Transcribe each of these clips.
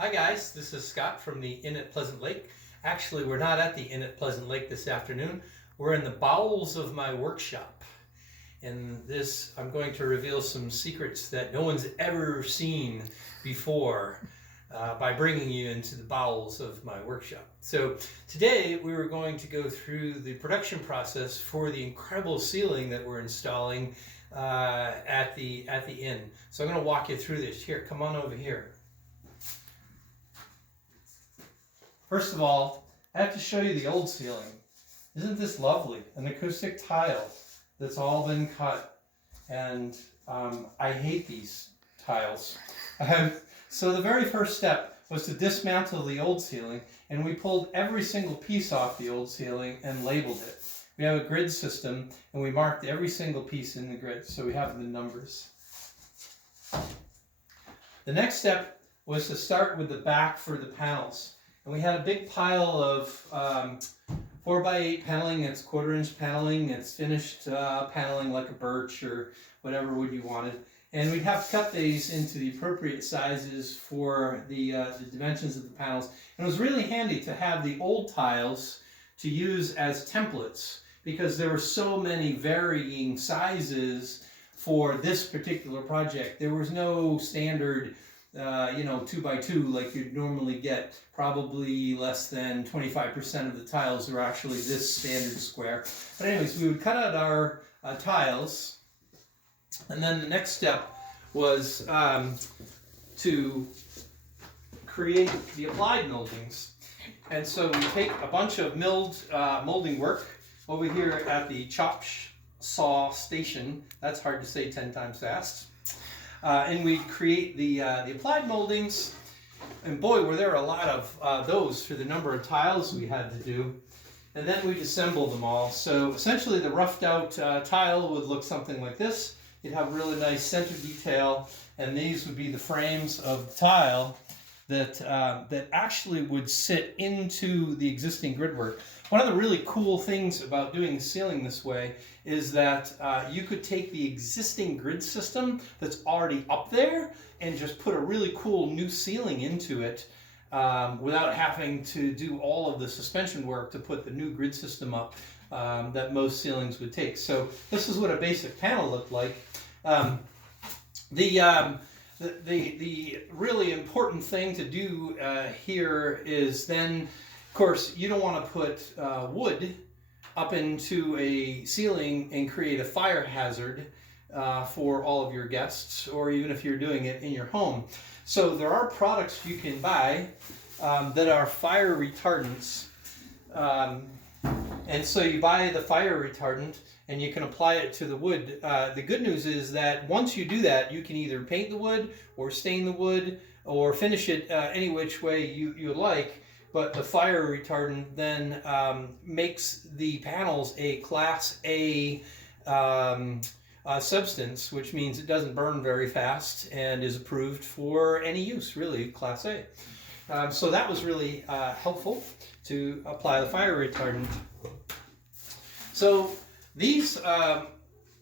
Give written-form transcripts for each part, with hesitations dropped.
Hi guys, this is Scott from the Inn at Pleasant Lake. Actually, we're not at the Inn at Pleasant Lake this afternoon. We're in the bowels of my workshop. In this, I'm going to reveal some secrets that no one's ever seen before by bringing you into the bowels of my workshop. So today we were going to go through the production process for the incredible ceiling that we're installing at the inn. So I'm going to walk you through this. Here, come on over here. First of all, I have to show you the old ceiling. Isn't this lovely? An acoustic tile that's all been cut. And I hate these tiles. So the very first step was to dismantle the old ceiling, and we pulled every single piece off the old ceiling and labeled it. We have a grid system, and we marked every single piece in the grid, so we have the numbers. The next step was to start with the back for the panels. And we had a big pile of 4x8 paneling. It's 1/4 inch paneling. It's finished paneling like a birch or whatever wood you wanted. And we'd have to cut these into the appropriate sizes for the dimensions of the panels. And it was really handy to have the old tiles to use as templates because there were so many varying sizes for this particular project. There was no standard 2x2 like you'd normally get. Probably less than 25% of the tiles are actually this standard square. But anyways, we would cut out our tiles, and then the next step was to create the applied moldings. And so we take a bunch of molding work over here at the chop saw station. That's hard to say 10 times fast. And we create the applied moldings, and boy, were there a lot of those for the number of tiles we had to do. And then we'd assemble them all. So essentially the roughed out tile would look something like this. You'd have really nice center detail, and these would be the frames of the tile that actually would sit into the existing gridwork. One of the really cool things about doing the ceiling this way is that you could take the existing grid system that's already up there and just put a really cool new ceiling into it without having to do all of the suspension work to put the new grid system up that most ceilings would take. So this is what a basic panel looked like. The really important thing to do here is then, of course, you don't want to put wood up into a ceiling and create a fire hazard for all of your guests, or even if you're doing it in your home. So there are products you can buy that are fire retardants. And so you buy the fire retardant and you can apply it to the wood. The good news is that once you do that, you can either paint the wood or stain the wood or finish it any which way you like. But the fire retardant then makes the panels a Class A substance, which means it doesn't burn very fast and is approved for any use, really, Class A. So that was really helpful to apply the fire retardant. So these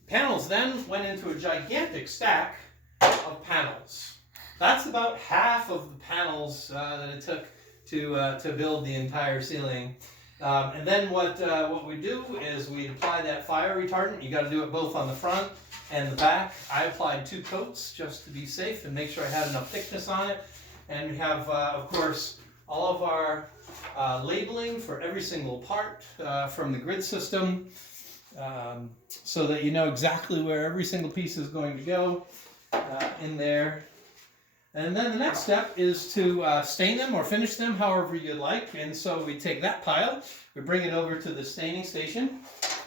panels then went into a gigantic stack of panels. That's about half of the panels that it took to build the entire ceiling. And then what we do is we apply that fire retardant. You got to do it both on the front and the back. I applied 2 coats just to be safe and make sure I had enough thickness on it. And we have, of course, all of our labeling for every single part from the grid system, so that you know exactly where every single piece is going to go in there. And then the next step is to stain them or finish them however you'd like. And so we take that pile, we bring it over to the staining station,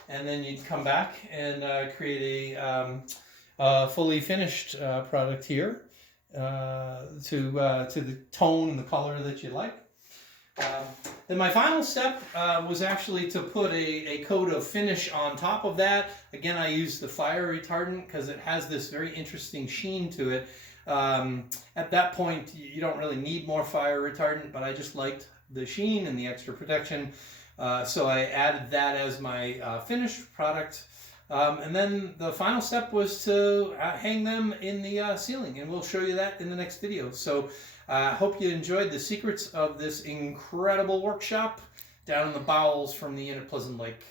and then you'd come back and create a fully finished product here to the tone and the color that you like. Then my final step was actually to put a coat of finish on top of that. Again, I used the fire retardant because it has this very interesting sheen to it. At that point, you don't really need more fire retardant, but I just liked the sheen and the extra protection. So I added that as my finished product. And then the final step was to hang them in the ceiling, and we'll show you that in the next video. So Hope you enjoyed the secrets of this incredible workshop down in the bowels from the Inn at Pleasant Lake.